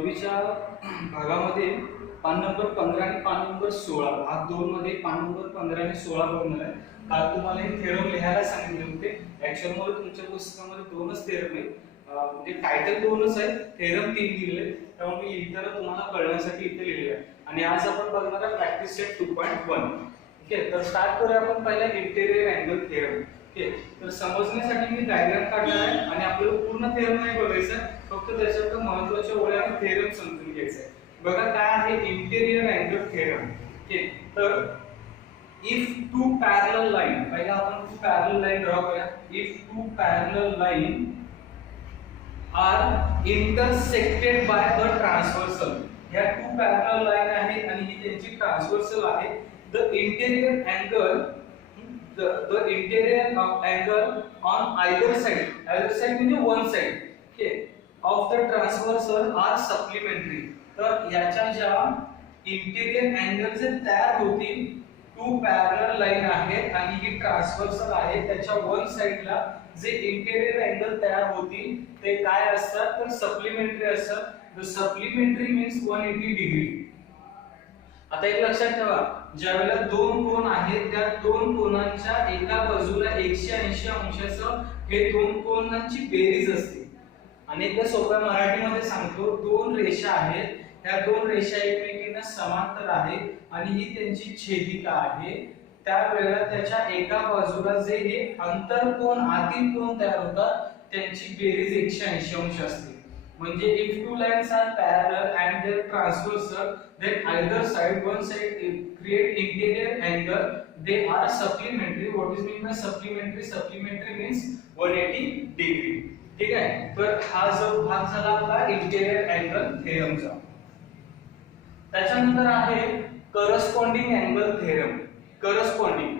9वीच्या भागामध्ये पान नंबर 15 आणि पान नंबर 16 भाग 2 मध्ये पान नंबर 15 आणि 16 बघणार आहे. काल तुम्हाला हे थेरम लिहायला सांगितले होते. ऍक्च्युअल मध्ये तुमच्या पुस्तकामध्ये दोनच थेरम आहेत, म्हणजे टायटल दोनच आहे, थेरम 3 दिलेले, त्यामुळे मी लिहिताना तुम्हाला कळण्यासाठी इथे लिहिले आहे. आणि आज आपण बघणार आहे प्रॅक्टिस सेट 2.1. ठीक आहे, तर स्टार्ट करूया आपण पहिला इंटेरियर अँगल थेरम. ठीक आहे, तर समजण्यासाठी मी डायग्राम काढणार आहे आणि आपल्याला पूर्ण थेरम नाही बघायचं, फक्त त्याच्यात महत्त्वाच्या ओळ्या थेरम समजून घ्यायचं आहे. बघा काय आहे इंटेरियर अँगल थेरम. ठीक आहे, तर इफ टू पॅरलल लाईन, पहिला आपण टू पॅरलल लाईन ड्रॉ करूया. If two parallel line are intersected by a transversal, ह्या टू पॅरलल लाईन आहे आणि ही त्यांची ट्रान्सव्हर्सल आहे. The interior angle the interior angle on either side म्हणजे one side, okay, of the transversal are supplementary. तर याच्या ज्या इंटेरियर अँगल जे तयार होतील, टू पॅरलल लाईन आहेत आणि ही ट्रान्सव्हर्सल आहे, त्याच्या वन साइडला जे इंटेरियर अँगल तयार होतील ते काय असतात, तर सप्लिमेंटरी असतात. The supplementary means 180 degree. आता एक लक्षात ठेवा, ज्यावेळेला दोन कोन आहेत त्या दोन कोनांच्या एका बाजूला 180 अंशाचं हे दोन कोनांची बेरीज असते. आणि एकदा सोप्या मराठीमध्ये सांगतो, दोन रेषा आहेत, ह्या दोन रेषा एकमेकींना समांतर आहेत आणि ही त्यांची छेदिका आहे. त्यावेळेला त्याच्या एका बाजूला जे हे अंतरकोन आतील कोन तयार होतात त्यांची बेरीज 180 अंश असते. म्हणजे if two lines are parallel and they are transversal, then either side, one side create interior angle, they are supplementary. What is mean by supplementary? Supplementary means 180 degree. ठीक आहे, तर हा जो भाग झाला आपला इंटेरियर अँगल थेरमचा. त्याच्यानंतर आहे corresponding angle theorem. Corresponding,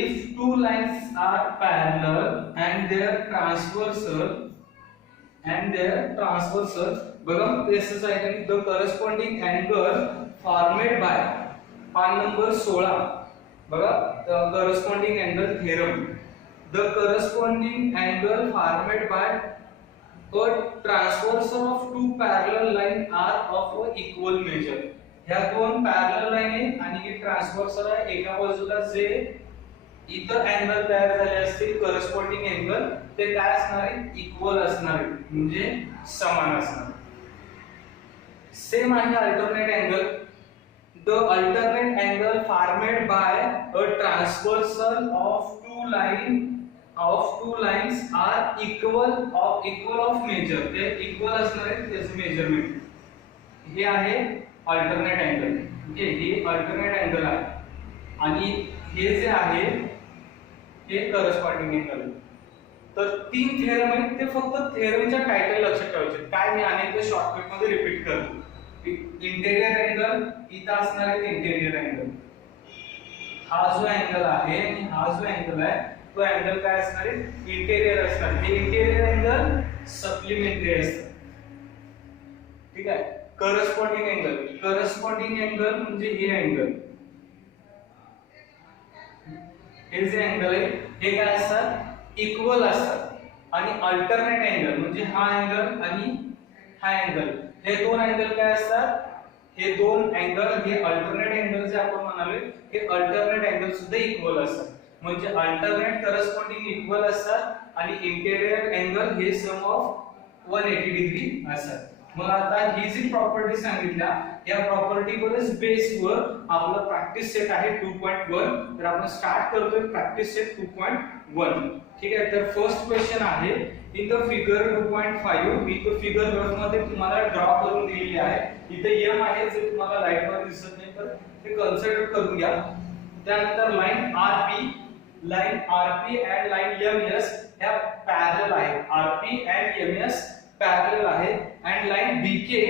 if two lines are parallel and they are transversal, बघा तसंच आहे की the corresponding angle formed by पान नंबर 16, बघा the corresponding angle theorem. The corresponding angle formed by a transversal of two parallel lines are of equal measure. ह्या दोन parallel line आहेत आणि ही ट्रान्सव्हर्सल आहे, एका बाजूला जे इतर अँगल तयार झाले असतील करस्पॉन्डिंग अँगल ते काय असणार आहेत, इक्वल असणार आहेत, म्हणजे समान असणार. सेम आहे alternate angle. The alternate angle formed by a transversal of two lines are equal of measure. ते इक्वल असणार आहेत त्याचे मेजरमेंट. हे आहे अल्टरनेट अँगल. ओके, हे अल्टरनेट अँगल आहे आणि हे जे आहे हे करस्पॉन्डिंग अँगल. तर तीन थेरम आहेत, ते फक्त थेरमच्या टायटल लक्षात ठेवायचे. काय मी अनेकदा शॉर्टकट मध्ये रिपीट करतो. इंटेरियर अँगल इथं असणार आहे, इंटेरियर अँगल. हा जो अँगल आहे आणि हा जो अँगल आहे तो अँगल काय असणार आहे, इंटेरियर असणार. हे इंटेरियर अँगल सप्लिमेंटरी असतात. ठीक आहे, करस्पॉन्डिंग अँगल म्हणजे हे अँगल, हे जे अँगल आहे हे काय असतात, इक्वल असतात. आणि अल्टरनेट अँगल म्हणजे हा अँगल आणि हा अँगल, हे दोन अँगल काय असतात, हे दोन अँगल हे अल्टरनेट अँगल जे आपण म्हणालोय हे अल्टरनेट अँगल सुद्धा इक्वल असतात. म्हणजे अल्टरनेट करस्पॉन्डिंग इक्वल असतात आणि इंटेरियर अँगल हे सम ऑफ 180 डिग्री असतात. मग आता ही जी प्रॉपर्टी सांगितल्या या प्रॉपर्टीवरच बेसवर आपला प्रॅक्टिस सेट आहे 2.1. तर आपण स्टार्ट करतोय प्रॅक्टिस सेट 2.1. ठीक आहे, तर फर्स्ट क्वेश्चन आहे इन द फिगर 2.5. मी तो फिगर रफ मध्ये तुम्हाला ड्रॉ करून दिलेली आहे. इथे एम आहे जे तुम्हाला लाईट मध्ये दिसत नाही, तर ते कन्सिडर करून घ्या. त्यानंतर line RP and line MS ह्या पॅरलल आहेत. आरपी अँड एमएस पॅरलल आहे अँड लाईन डीके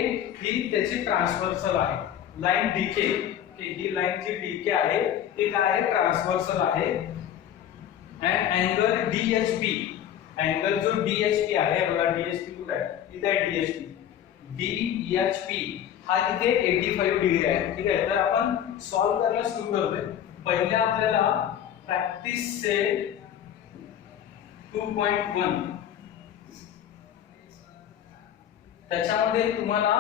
ही त्याची ट्रान्सव्हर्सल आहे. लाईन डीके, ही लाईन जी डीके आहे ती काय आहे, ट्रान्सव्हर्सल आहे. अँड अँगल डीएचपी, अँगल जो डीएचपी आहे, बघा डीएचपी कुठे आहे, इथे आहे डीएचपी. डीएचपी हा तिथे 85 डिग्री आहे. ठीक आहे, तर आपण सॉल्व्ह करायला सुरू करतोय. पहिल्या आपल्याला प्रॅक्टिस सेट 2.1 त्याच्यामध्ये तुम्हाला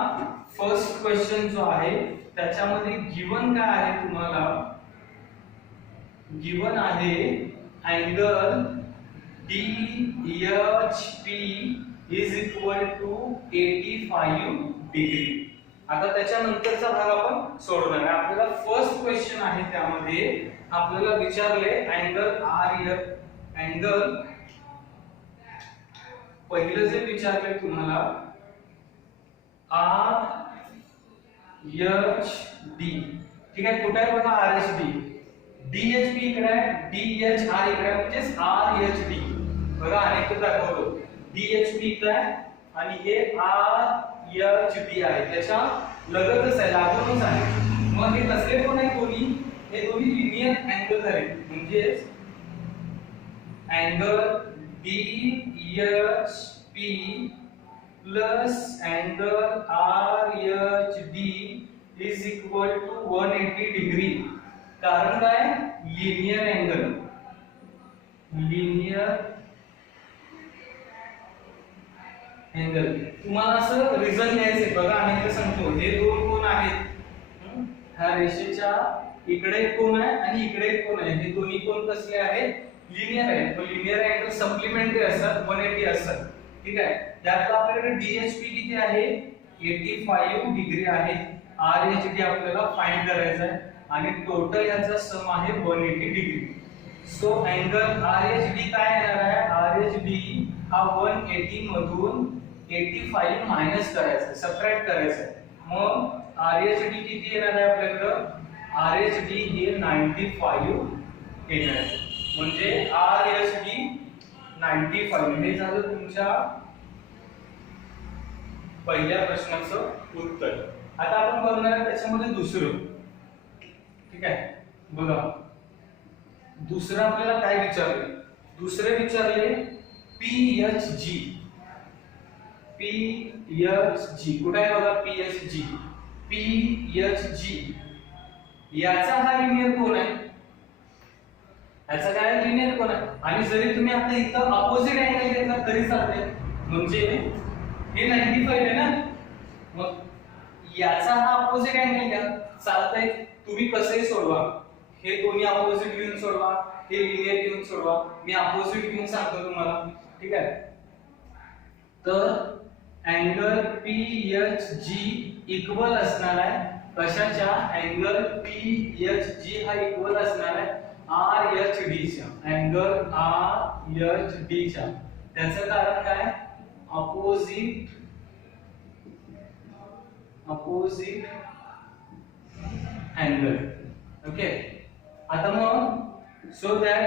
फर्स्ट क्वेश्चन जो आहे त्याच्यामध्ये गिवन काय आहे, तुम्हाला गिवन आहे angle DHP is equal to 85 degree. आता त्याच्यानंतरचा भाग आपण सोडवणार आहे. आपल्याला फर्स्ट क्वेश्चन आहे त्यामध्ये आपल्याला विचारले अँगल पहिलं जे विचारले तुम्हाला RHD. ठीक आहे, कुठे आहे बघा RHD. DHP इकडे आहे, DHR इकडे आहे, म्हणजे RHD. बघा अनेक दाखवतो. DHP इकडे आहे आणि हे RHD आहे, त्याच्या लगतच आहे, लागूनच आहे. मग हे कसले कोण आहे दोन्ही? हे दोन्ही लिनियर अँगल झाले, म्हणजे angle DHP plus angle RHD is equal to 180 degree. कारण काय? Linear angle. तुम्हाला असं रिझन घ्यायचे बघा. आणि सांगतो हे दोन कोण आहेत, ह्या रेषेच्या इकडे एक कोण आहे आणि इकडे एक कोण आहे. हे दोन्ही कोण कसले आहेत? लिनियर आहेत. तो लिनियर अँगल सप्लिमेंटरी असतात, 180 असतात. ठीक आहे, त्यात आपल्याकडे DHP किती आहे? 85 डिग्री आहे. RHD आपल्याला फाइंड करायचा आहे आणि टोटल याचा सम आहे 180 डिग्री. सो अँगल RHD काय येणार आहे? RHD हा 180 मधून 85 मायनस करायचा आहे, सबट्रॅक्ट करायचा आहे. मग RHD किती येणार आहे आपल्याकडे? RHD हे 95 येणार आहे. म्हणजे RHD 95. हे झालं तुमच्या पहिल्या प्रश्नाचं उत्तर. आता आपण बघणार आहे त्याच्यामध्ये दुसरं. ठीक आहे, बघा दुसरं आपल्याला काय विचारले? दुसरे विचारले PHG. कुठे आहे बघा PHG. याचा हा लिनियर कोण आहे? याचा काय लिनियर कोण आहे? आणि जरी तुम्ही आता इथं अपोजिट अँगल घेतला तरी चालते, म्हणजे हे 95 आहे ना, मग याचा हा अपोजिट अँगल घ्या, चालतंय. तुम्ही कसंही सोडवा, हे दोन्ही अपोजिट घेऊन सोडवा, हे लिनियर घेऊन सोडवा. मी अपोजिट घेऊन सांगतो तुम्हाला. ठीक आहे, तर अँगल PHG इक्वल असणार आहे कशाच्या? अँगल PHG हा इक्वल असणार आहे RHD च्या. अँगल RHD च्या. त्याचं कारण काय? Opposite angle. ओके, आता मग सो दॅट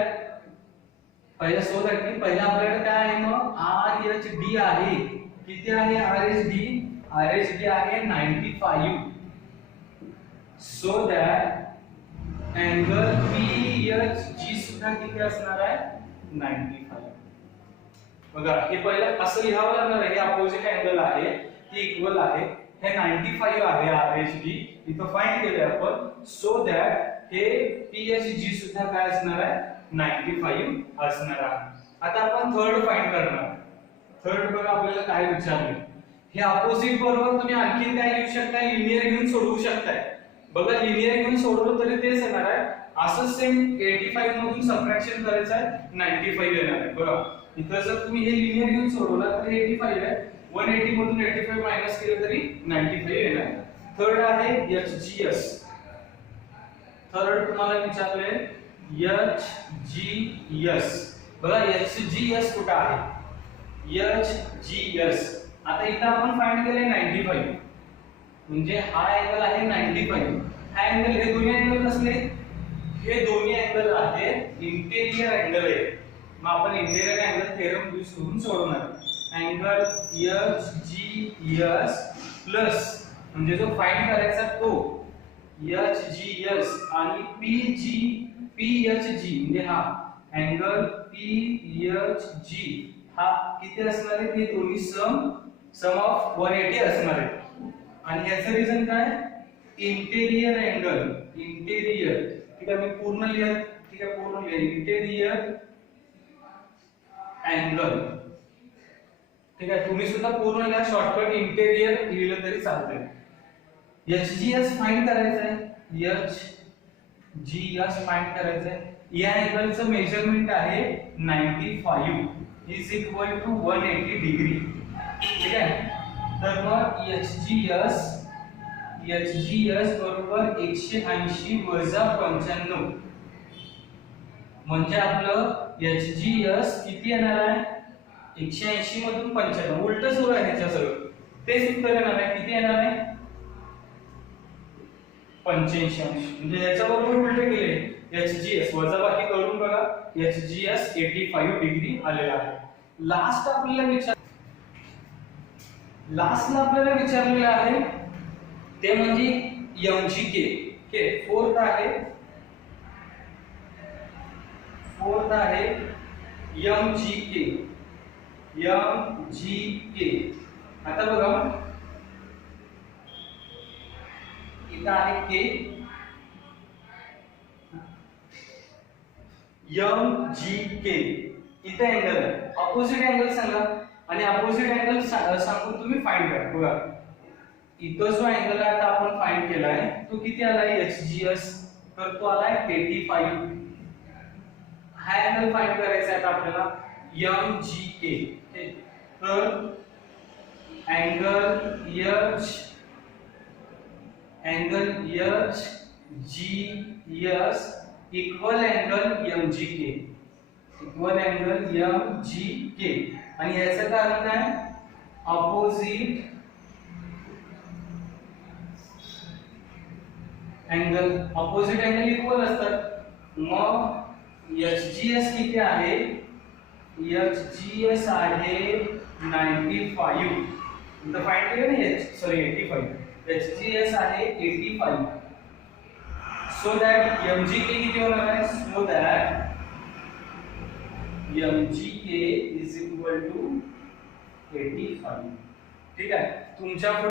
पहिला आपल्याकडे काय आहे? मग RHD आहे. किती आहे RHD आहे 95. सो दॅट अँगल PHG सुद्धा किती असणार आहे? 95. बघा हे पहिलं असं लिहावं लागणार आहे. हे अपोजिट अँगल आहे, हे इक्वल आहे, हे 95 आहे RHD. इथं फाइंड केले आपण. सो दॅट हे PHG सुद्धा काय असणार आहे? 95 असणार आहे. आता आपण थर्ड फाइंड करणार. थर्ड बघा आपल्याला काय विचारले. हे अपोजिट बरोबर तुम्ही आणखीन काय लिहू शकता? लिनियर घेऊन सोडवू शकताय. बघा लिनियर घेऊन सोडवलं तरी तेच येणार आहे. असंच सेम 85 मधून सबट्रॅक्शन करायचं आहे, 95 येणार आहे. बघा इथं जर तुम्ही हे लिनियर घेऊन सोडवला तर 85 आहे, 180 मधून 85 मायनस केलं तरी 95 येणार. थर्ड आहे HGS. थर्ड तुम्हाला विचारले HGS. बघा HGS कुठे आहे? HGS आता इथं आपण फाइंड केले 95, म्हणजे हा अँगल आहे 95. हा अँगल, हे दोन्ही अँगल कसले? हे दोन्ही अँगल आहेत इंटेरियर अँगल आहे. मग आपण इंटेरियर अँगल थेरम यूज करून सोडवणार. अँगल HGS प्लस म्हणजे जो फाइंड करायचा तो HGS आणि PHG म्हणजे हा अँगल PHG हा किती असणार आहे? ते दोन्ही सम ऑफ 180 असणार आहे. आणि याचं रिझन काय? Interior angle. इंटेरियर. ठीक आहे, मी पूर्ण लिहित. ठीक आहे, पूर्ण लिहित. Interior angle. ठीक आहे, तुम्ही सुद्धा पूर्ण लिहा, शॉर्टकट इंटेरियर लिहिलं तरी चालतंय। एचजीएस फाइंड करायचं आहे, एचजीएस फाइंड करायचं आहे। या अँगलचं मेजरमेंट आहे 95 इज इक्वल टू 180 डिग्री, ठीक आहे। तर मग एचजीएस बरोबर 180 वजा 95, म्हणजे आपलं एचजीएस किती येणार आहे, 180 मधून 95, उलट सुरू आहे ह्याच्या सगळं, तेच उत्तर येणार आहे, किती येणार आहे 85, म्हणजे याच्या बरोबर उलटे केले, एचजीएस वजाबाकी करून बघा, एचजीएस 85 डिग्री आलेला आहे। लास्टला आपल्याला विचारलेलं आहे ते म्हणजे एमजीके, के फोर्थ आहे एमजीके। आता बघा इथं आहे के, एमजीके, इथे अँगल आहे, अपोजिट अँगल सांगा आणि अपोजिट अँगल सांगून तुम्ही फाइंड करा। बघा इथं जो अँगल आहे आता आपण फाइंड केलाय तो किती आलाय एचजीएस, तर तो आलाय 85। हा अँगल फाइंड करायचा आहे आपल्याला एमजीके, तर angle HGS equal angle MGK, आणि याचं कारण काय, अपोजिट अँगल इक्वल असतात। मग एचजीएस किती आहे, एचजीएस आहे 95, इथं फाइंड केलं ना, सॉरी 85, एचजीएस आहे 85, सो दॅट एमजीके किती होणार आहे, so that MGK is equal to 85, ठीक आहे। तुमच्या